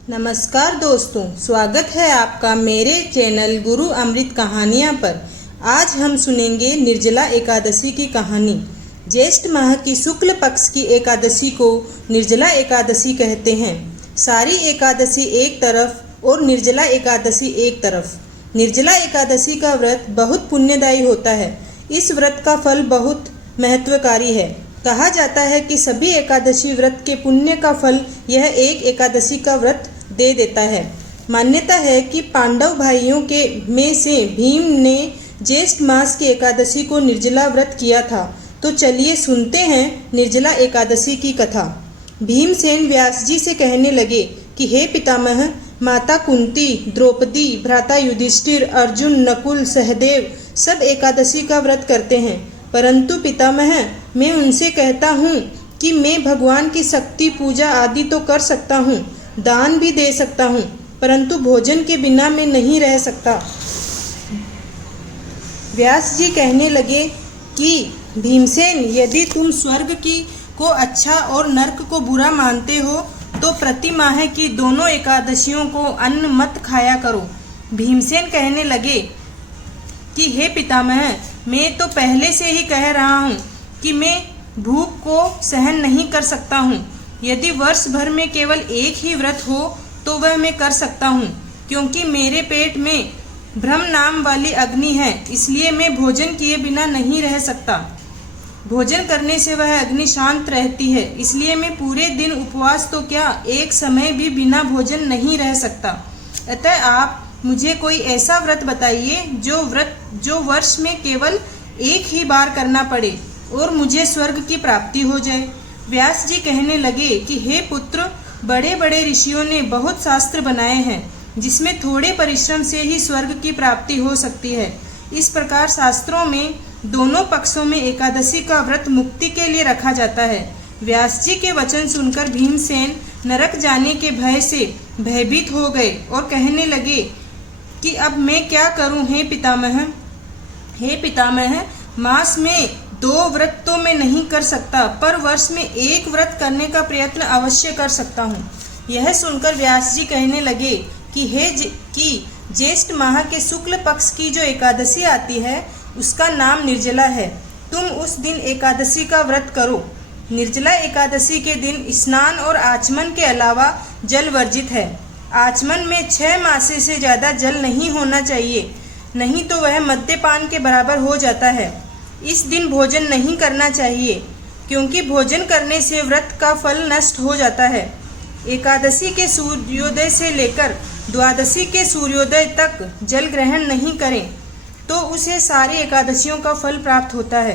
नमस्कार दोस्तों, स्वागत है आपका मेरे चैनल गुरु अमृत कहानियाँ पर। आज हम सुनेंगे निर्जला एकादशी की कहानी। ज्येष्ठ माह की शुक्ल पक्ष की एकादशी को निर्जला एकादशी कहते हैं। सारी एकादशी एक तरफ और निर्जला एकादशी एक तरफ। निर्जला एकादशी का व्रत बहुत पुण्यदायी होता है। इस व्रत का फल बहुत महत्वकारी है। कहा जाता है कि सभी एकादशी व्रत के पुण्य का फल यह एक एकादशी का व्रत दे देता है। मान्यता है कि पांडव भाइयों के में से भीम ने ज्येष्ठ मास की एकादशी को निर्जला व्रत किया था। तो चलिए सुनते हैं निर्जला एकादशी की कथा। भीमसेन व्यास जी से कहने लगे कि हे पितामह, माता कुंती, द्रौपदी, भ्राता युधिष्ठिर, अर्जुन, नकुल, सहदेव सब एकादशी का व्रत करते हैं, परंतु पितामह मैं उनसे कहता हूँ कि मैं भगवान की शक्ति पूजा आदि तो कर सकता हूँ, दान भी दे सकता हूँ, परंतु भोजन के बिना मैं नहीं रह सकता। व्यास जी कहने लगे कि भीमसेन, यदि तुम स्वर्ग को अच्छा और नरक को बुरा मानते हो तो प्रति माह की दोनों एकादशियों को अन्न मत खाया करो। भीमसेन कहने लगे कि हे पितामह, मैं तो पहले से ही कह रहा हूँ कि मैं भूख को सहन नहीं कर सकता हूँ। यदि वर्ष भर में केवल एक ही व्रत हो तो वह मैं कर सकता हूँ, क्योंकि मेरे पेट में ब्रह्म नाम वाली अग्नि है, इसलिए मैं भोजन किए बिना नहीं रह सकता। भोजन करने से वह अग्नि शांत रहती है, इसलिए मैं पूरे दिन उपवास तो क्या, एक समय भी बिना भोजन नहीं रह सकता। अतः आप मुझे कोई ऐसा व्रत बताइए जो वर्ष में केवल एक ही बार करना पड़े और मुझे स्वर्ग की प्राप्ति हो जाए। व्यास जी कहने लगे कि हे पुत्र, बड़े बड़े ऋषियों ने बहुत शास्त्र बनाए हैं जिसमें थोड़े परिश्रम से ही स्वर्ग की प्राप्ति हो सकती है। इस प्रकार शास्त्रों में दोनों पक्षों में एकादशी का व्रत मुक्ति के लिए रखा जाता है। व्यास जी के वचन सुनकर भीमसेन नरक जाने के भय से भयभीत हो गए और कहने लगे कि अब मैं क्या करूं हे पितामह। हे पितामह, मास में 2 व्रत तो मैं नहीं कर सकता, पर वर्ष में 1 व्रत करने का प्रयत्न अवश्य कर सकता हूँ। यह सुनकर व्यास जी कहने लगे कि ज्येष्ठ माह के शुक्ल पक्ष की जो एकादशी आती है उसका नाम निर्जला है। तुम उस दिन एकादशी का व्रत करो। निर्जला एकादशी के दिन स्नान और आचमन के अलावा जल वर्जित है। आचमन में 6 मासे से ज़्यादा जल नहीं होना चाहिए, नहीं तो वह मद्यपान के बराबर हो जाता है। इस दिन भोजन नहीं करना चाहिए, क्योंकि भोजन करने से व्रत का फल नष्ट हो जाता है। एकादशी के सूर्योदय से लेकर द्वादशी के सूर्योदय तक जल ग्रहण नहीं करें तो उसे सारी एकादशियों का फल प्राप्त होता है।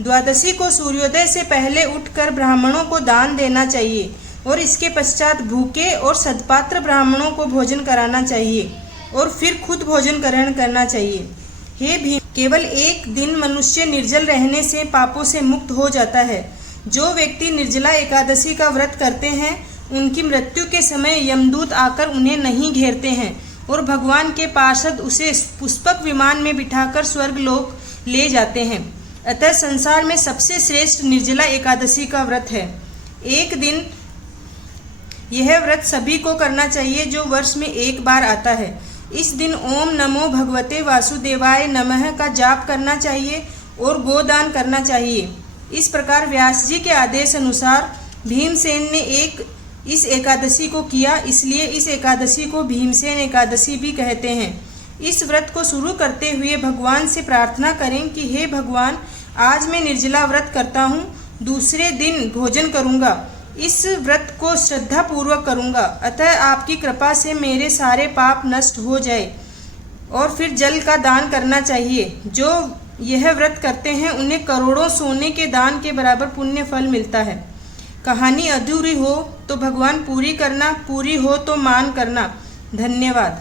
द्वादशी को सूर्योदय से पहले उठकर ब्राह्मणों को दान देना चाहिए और इसके पश्चात भूखे और सद्पात्र ब्राह्मणों को भोजन कराना चाहिए और फिर खुद भोजन ग्रहण करना चाहिए। हे भीम, केवल एक दिन मनुष्य निर्जल रहने से पापों से मुक्त हो जाता है। जो व्यक्ति निर्जला एकादशी का व्रत करते हैं उनकी मृत्यु के समय यमदूत आकर उन्हें नहीं घेरते हैं और भगवान के पार्षद उसे पुष्पक विमान में बिठाकर स्वर्गलोक ले जाते हैं। अतः संसार में सबसे श्रेष्ठ निर्जला एकादशी का व्रत है। एक दिन यह व्रत सभी को करना चाहिए जो वर्ष में एक बार आता है। इस दिन ओम नमो भगवते वासुदेवाय नमः का जाप करना चाहिए और गोदान करना चाहिए। इस प्रकार व्यास जी के आदेश अनुसार भीमसेन ने इस एकादशी को किया, इसलिए इस एकादशी को भीमसेन एकादशी भी कहते हैं। इस व्रत को शुरू करते हुए भगवान से प्रार्थना करें कि हे भगवान, आज मैं निर्जला व्रत करता हूँ, दूसरे दिन भोजन करूँगा, इस व्रत को श्रद्धा पूर्वक करूँगा, अतः आपकी कृपा से मेरे सारे पाप नष्ट हो जाए। और फिर जल का दान करना चाहिए। जो यह व्रत करते हैं उन्हें करोड़ों सोने के दान के बराबर पुण्य फल मिलता है। कहानी अधूरी हो तो भगवान पूरी करना, पूरी हो तो मान करना। धन्यवाद।